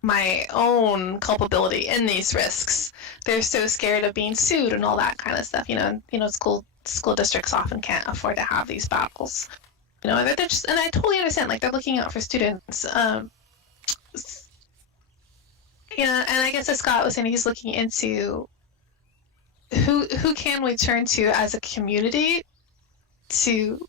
my own culpability in these risks? They're so scared of being sued and all that kind of stuff. School districts often can't afford to have these battles. They're just, and I totally understand. Like they're looking out for students. And I guess as Scott was saying, he's looking into who can we turn to as a community to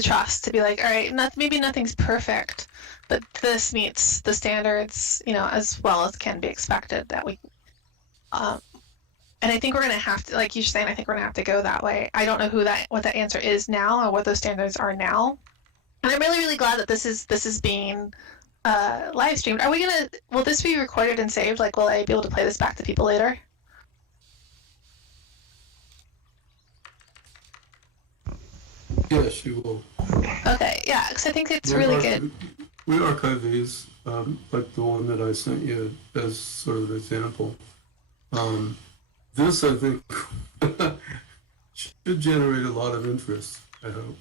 trust, to be like, all right, maybe nothing's perfect, but this meets the standards, as well as can be expected that we. Um, and I think we're gonna have to, like you're saying, I think we're gonna have to go that way. I don't know what that answer is now or what those standards are now. And I'm really, really glad that this is being live streamed. Will this be recorded and saved? Like, will I be able to play this back to people later? Yes, you will. Okay, yeah, because I think it's really good. We archive these, like the one that I sent you as sort of an example. This, I think, should generate a lot of interest, I hope,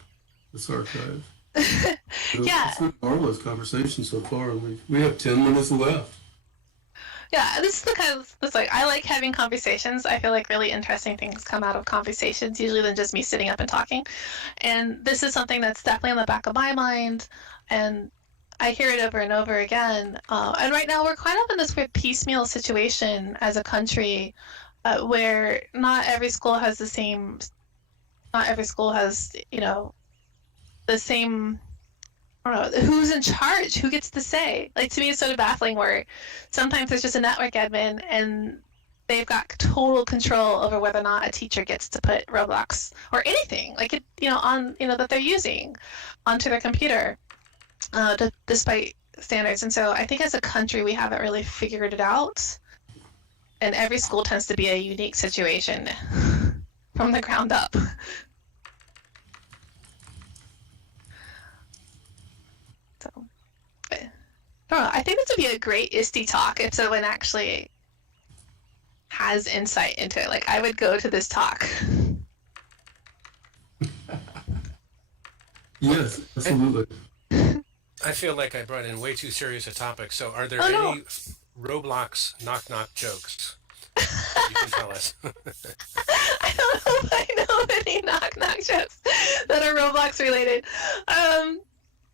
this archive. Yeah. It's been a marvelous conversation so far, and we have 10 minutes left. Yeah, this is the kind of it's like I like having conversations. I feel like really interesting things come out of conversations, usually than just me sitting up and talking. And this is something that's definitely in the back of my mind, and I hear it over and over again. And right now we're kind of in this weird piecemeal situation as a country, where not every school has the same. Not every school has the same. I don't know who's in charge, who gets to say. Like to me, it's sort of baffling where sometimes there's just a network admin and they've got total control over whether or not a teacher gets to put Roblox or anything like it, on that they're using onto their computer, despite standards. And so I think as a country we haven't really figured it out, and every school tends to be a unique situation from the ground up. So, I don't know. I think this would be a great Iste talk if someone actually has insight into it. Like, I would go to this talk. Yes, absolutely. I feel like I brought in way too serious a topic. So, are there Oh, any no. Roblox knock jokes that you can tell us? I don't know if I know any knock jokes that are Roblox related.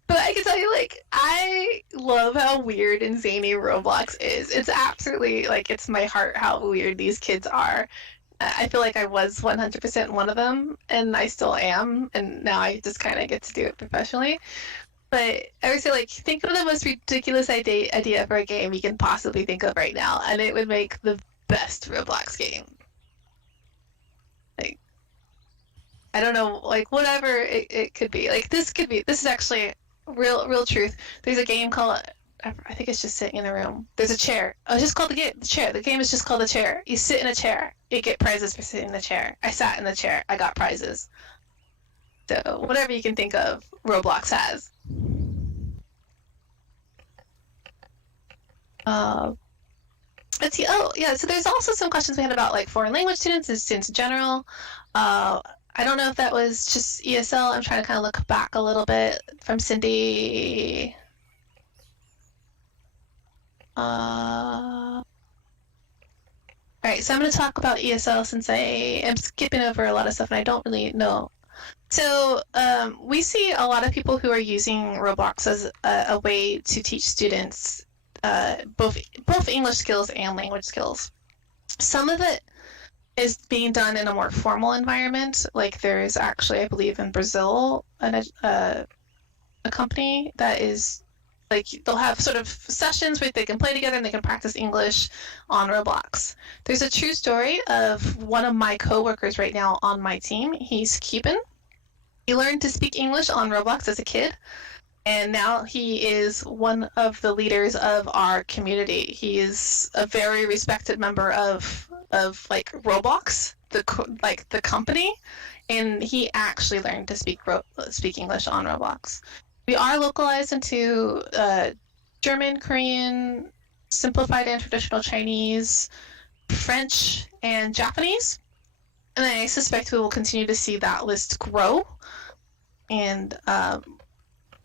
But I can tell you, like, I love how weird and zany Roblox is. It's absolutely, like, it's my heart how weird these kids are. I feel like I was 100% one of them, and I still am, and now I just kind of get to do it professionally. But I would say, like, think of the most ridiculous idea for a game you can possibly think of right now, and it would make the best Roblox game. Like, I don't know, like, whatever it could be. Like, this is actually real truth. There's a game called, I think it's just sitting in a room. There's a chair. Oh, it's just called the chair. The game is just called the chair. You sit in a chair. You get prizes for sitting in the chair. I sat in the chair. I got prizes. So whatever you can think of, Roblox has. Let's see. Oh, yeah. So there's also some questions we had about like foreign language students and students in general. I don't know if that was just ESL. I'm trying to kind of look back a little bit from Cindy. All right, so I'm going to talk about ESL since I am skipping over a lot of stuff and I don't really know. So we see a lot of people who are using Roblox as a way to teach students both English skills and language skills. Some of it is being done in a more formal environment. Like there's actually, I believe in Brazil, a company that is like they'll have sort of sessions where they can play together and they can practice English on Roblox. There's a true story of one of my coworkers right now on my team. He's Cuban. He learned to speak English on Roblox as a kid, and now he is one of the leaders of our community. He is a very respected member of like Roblox, the company, and he actually learned to speak English on Roblox. We are localized into German, Korean, simplified and traditional Chinese, French, and Japanese. And I suspect we will continue to see that list grow. And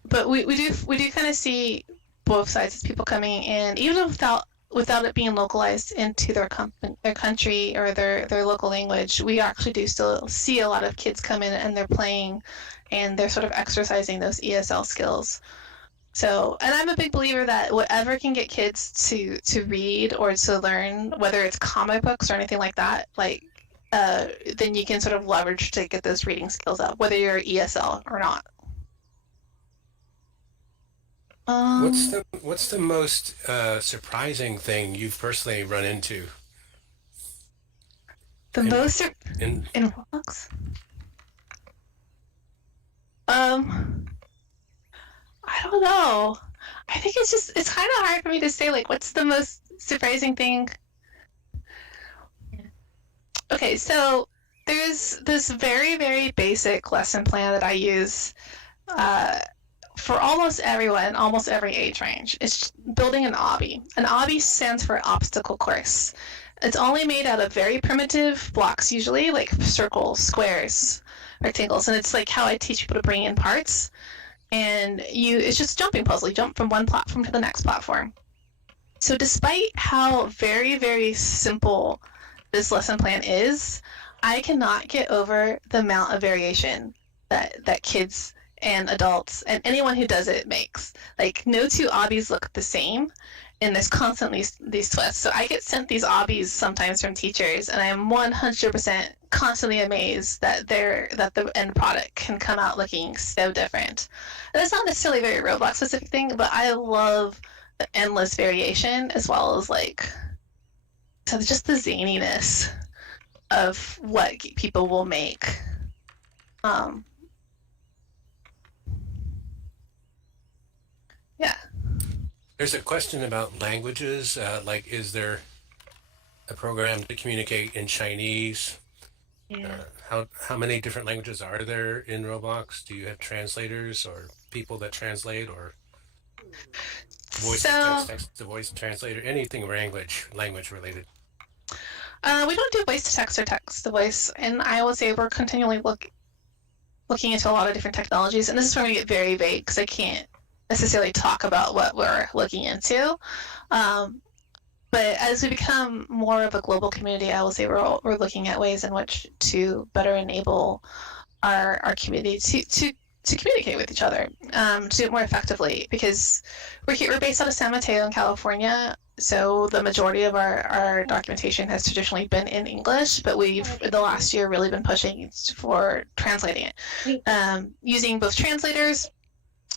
but we do kind of see both sides of people coming in, even without it being localized into their country or their local language. We actually do still see a lot of kids come in and they're playing and they're sort of exercising those ESL skills. So, and I'm a big believer that whatever can get kids to read or to learn, whether it's comic books or anything like that, like then you can sort of leverage to get those reading skills up, whether you're ESL or not. What's the most surprising thing you've personally run into The in most in in Roblox? I don't know. I think it's kind of hard for me to say, like, what's the most surprising thing. Okay, so there's this very, very basic lesson plan that I use for almost everyone, almost every age range. It's building an obby. An obby stands for obstacle course. It's only made out of very primitive blocks, usually, like circles, squares, rectangles, and it's like how I teach people to bring in parts. And it's just a jumping puzzle. You jump from one platform to the next platform. So despite how very, very simple this lesson plan is, I cannot get over the amount of variation that kids and adults and anyone who does it makes. Like, no two obbies look the same, and there's constantly these twists. So I get sent these obbies sometimes from teachers, and I'm 100% constantly amazed that the end product can come out looking so different. And that's not necessarily a very Roblox specific thing, but I love the endless variation, as well as like, so just the zaniness of what people will make. Yeah. There's a question about languages. Like, is there a program to communicate in Chinese? Yeah. How many different languages are there in Roblox? Do you have translators or people that translate, or voice to So text to voice translator? Anything language related? we don't do voice to text or text to voice, and I will say we're continually looking into a lot of different technologies. And this is where we get very vague because I can't necessarily talk about what we're looking into. But as we become more of a global community, I will say we're looking at ways in which to better enable our community to communicate with each other, to do it more effectively. Because we're based out of San Mateo in California, so the majority of our documentation has traditionally been in English, but we've in the last year really been pushing for translating it, using both translators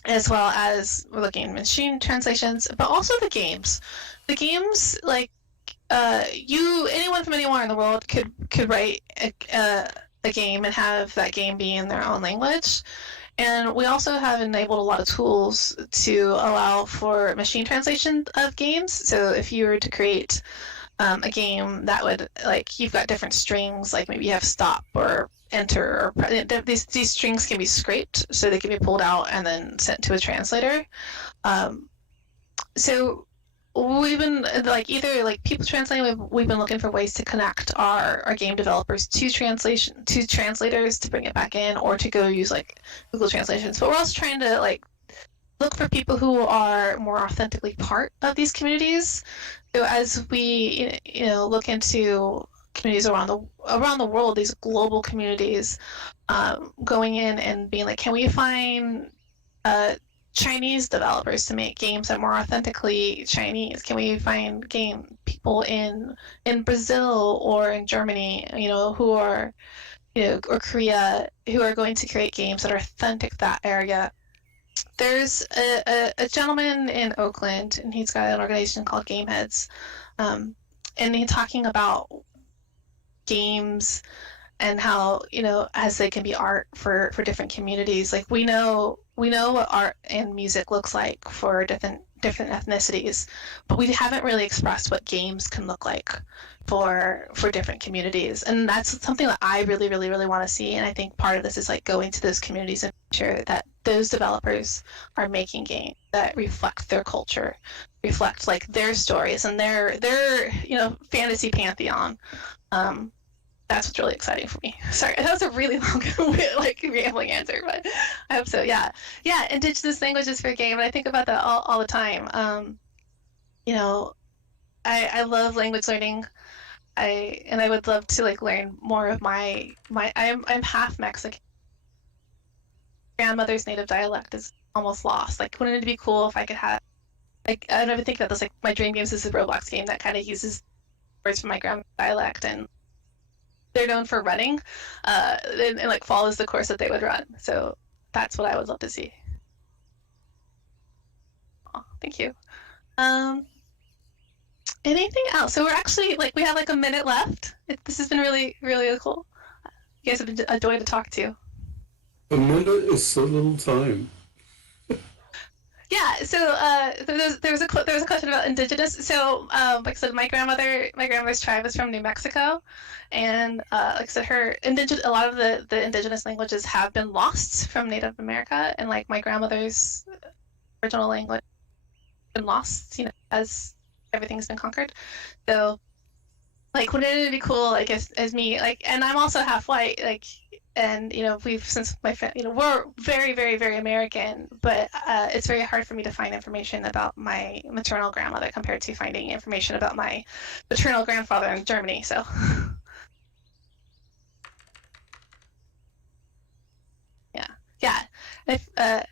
as well as we're looking at machine translations, but also the games. The games, like anyone from anywhere in the world could write a game and have that game be in their own language. And we also have enabled a lot of tools to allow for machine translation of games. So if you were to create a game that would, like, you've got different strings, like maybe you have stop or enter, or these strings can be scraped, so they can be pulled out and then sent to a translator. So we've been either people translating. We've been looking for ways to connect our game developers to translators to bring it back in, or to go use like Google Translations. But we're also trying to look for people who are more authentically part of these communities. So as we look into communities around the world, these global communities, going in and being like, can we find Chinese developers to make games that are more authentically Chinese? Can we find game people in Brazil or in Germany, who are, or Korea, who are going to create games that are authentic to that area? there's a gentleman in Oakland, and he's got an organization called Game Heads, and he's talking about games and how, as they can be art for different communities. Like we know what art and music looks like for different ethnicities, but we haven't really expressed what games can look like for different communities. And that's something that I really, really, really want to see. And I think part of this is like going to those communities and make sure that those developers are making games that reflect their culture, reflect like their stories and their fantasy pantheon. That's what's really exciting for me. Sorry, that was a really long, like rambling answer, but I hope so. Yeah, Indigenous languages for game, and I think about that all the time. I love language learning. I would love to like learn more of my I'm half Mexican. Grandmother's native dialect is almost lost. Like, wouldn't it be cool if I could have like I never think about this. Like, my dream games is a Roblox game that kind of uses words from my grandmother's dialect, and they're known for running, and like follows the course that they would run. So that's what I would love to see. Oh, thank you. Anything else? So we're actually like we have like a minute left. This has been really, really cool. You guys have been a joy to talk to. A minute is so little time. Yeah, so there was a question about indigenous. So like I said, my grandmother's tribe is from New Mexico, and like I said, a lot of the indigenous languages have been lost from Native America, and like my grandmother's original language has been lost, as everything's been conquered. So like, wouldn't it be cool, like as me, like, and I'm also half white, like. And since my family, we're very, very, very American, but it's very hard for me to find information about my maternal grandmother compared to finding information about my maternal grandfather in Germany. So, yeah. If I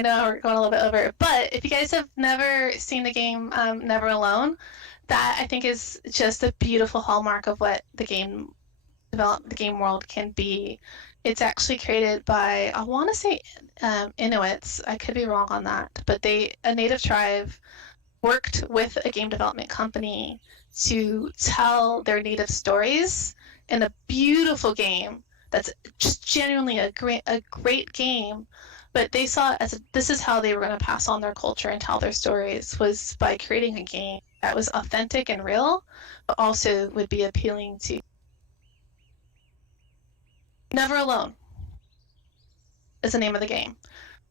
know we're going a little bit over, but if you guys have never seen the game Never Alone, that I think is just a beautiful hallmark of what the game world can be. It's actually created by, I want to say Inuits. I could be wrong on that, but a native tribe worked with a game development company to tell their native stories in a beautiful game that's just genuinely a great game. But they saw it as this is how they were going to pass on their culture and tell their stories, was by creating a game that was authentic and real, but also would be appealing to Never Alone is the name of the game.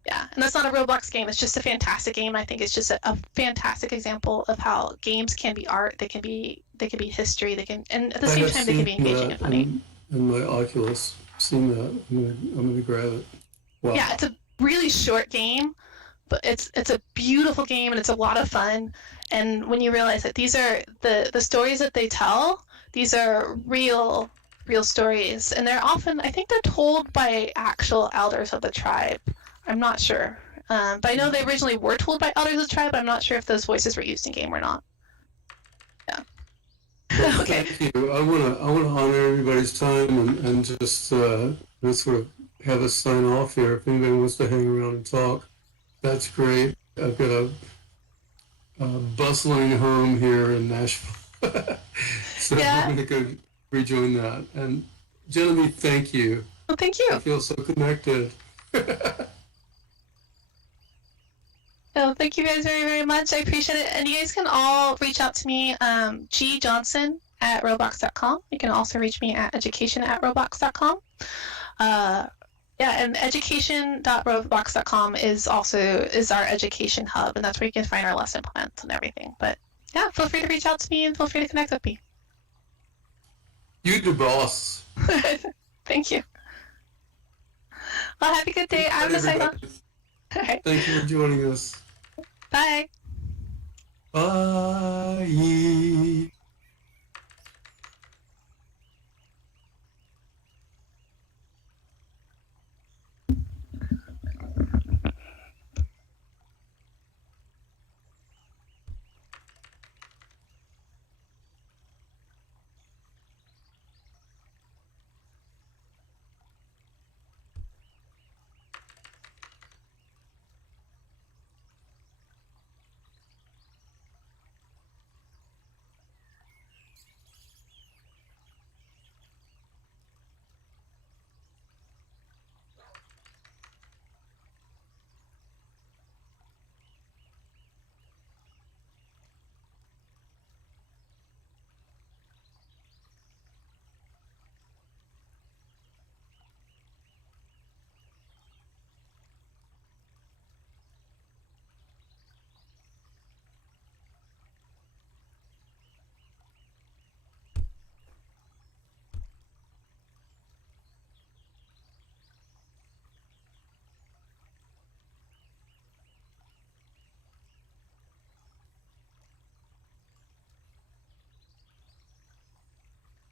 Yeah, and that's not a Roblox game. It's just a fantastic game. I think it's just a fantastic example of how games can be art. They can be history. And at the same time they can be engaging and funny. In my Oculus, seen that. I'm gonna grab it. Wow. Yeah, it's a really short game, but it's a beautiful game and it's a lot of fun. And when you realize that these are the stories that they tell, these are real stories, and I think they're told by actual elders of the tribe. I'm not sure, but I know they originally were told by elders of the tribe, but I'm not sure if those voices were used in game or not. Yeah. Well, Okay. thank you. I wanna honor everybody's time and just sort of have us sign off here. If anybody wants to hang around and talk, that's great. I've got a bustling home here in Nashville, so Yeah. I'm gonna go rejoin that. And Genevieve, thank you. Well, thank you. I feel so connected. Well, thank you guys very, very much. I appreciate it. And you guys can all reach out to me, gjohnson@roblox.com. You can also reach me at education@roblox.com. And education.roblox.com is our education hub, and that's where you can find our lesson plans and everything. But yeah, feel free to reach out to me and feel free to connect with me. You the boss. Thank you. Well, have a good day. I'm going to sign off. All right. Thank you for joining us. Bye. Bye.